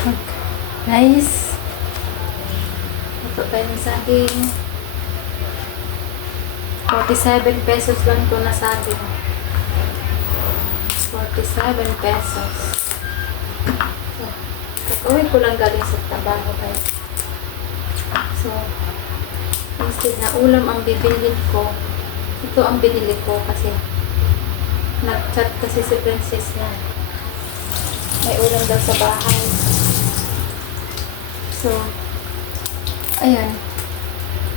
Guys, ito tayo ng saging. 47 pesos lang ito na saging. 47 pesos. So, pag-uwi ko lang galing sa trabaho guys. So, instead na ulam ang bibilhin ko, ito ang binili ko kasi nag-chat kasi si Princess na may ulam daw sa bahay. So, ayan.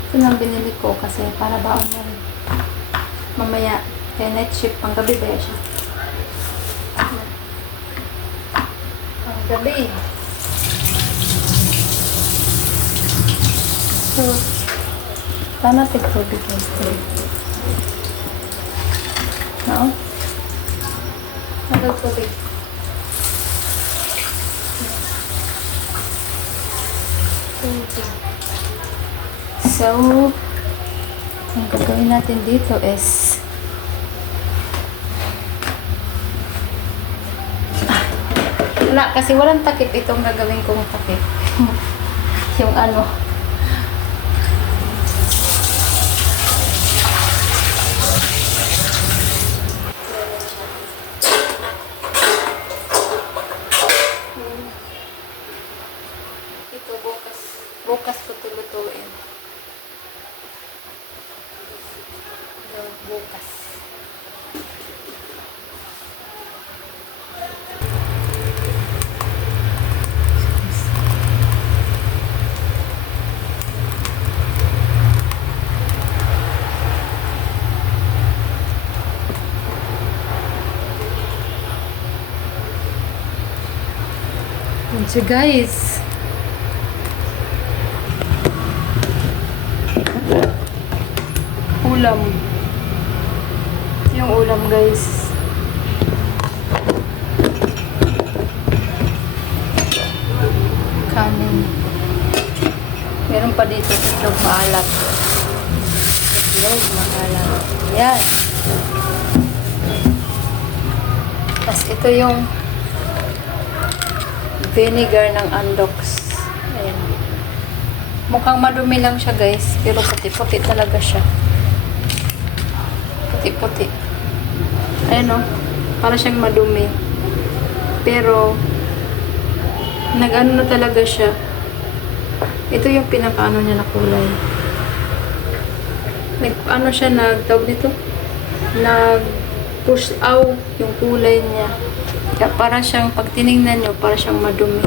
Ito lang binili ko kasi para baon na rin. Mamaya, kaya night shift, pang gabi ba siya? Pang gabi. So, paano tig-tubig guys ito? No? Tubig. So, ang gagawin natin dito is wala, kasi walang takip itong gagawin kong takip. Yung ano. Ito bukas ko tulutuin. Bukas. So guys, ulam. Yung ulam guys. Kanin. Meron pa dito itlog maalat. Itlog maalat. Yan. Tapos ito yung vinegar ng Andox. Ayan. Mukhang madumi lang siya guys, pero puti-puti talaga siya. Puti-puti. Ayan o, para siyang madumi. Pero, nag-ano na talaga siya. Ito yung pinaka-ano niya na kulay. Nag-ano siya, nag-tawag dito? Nag-push out yung kulay niya. Kaya para siyang, pag tinignan nyo, para siyang madumi.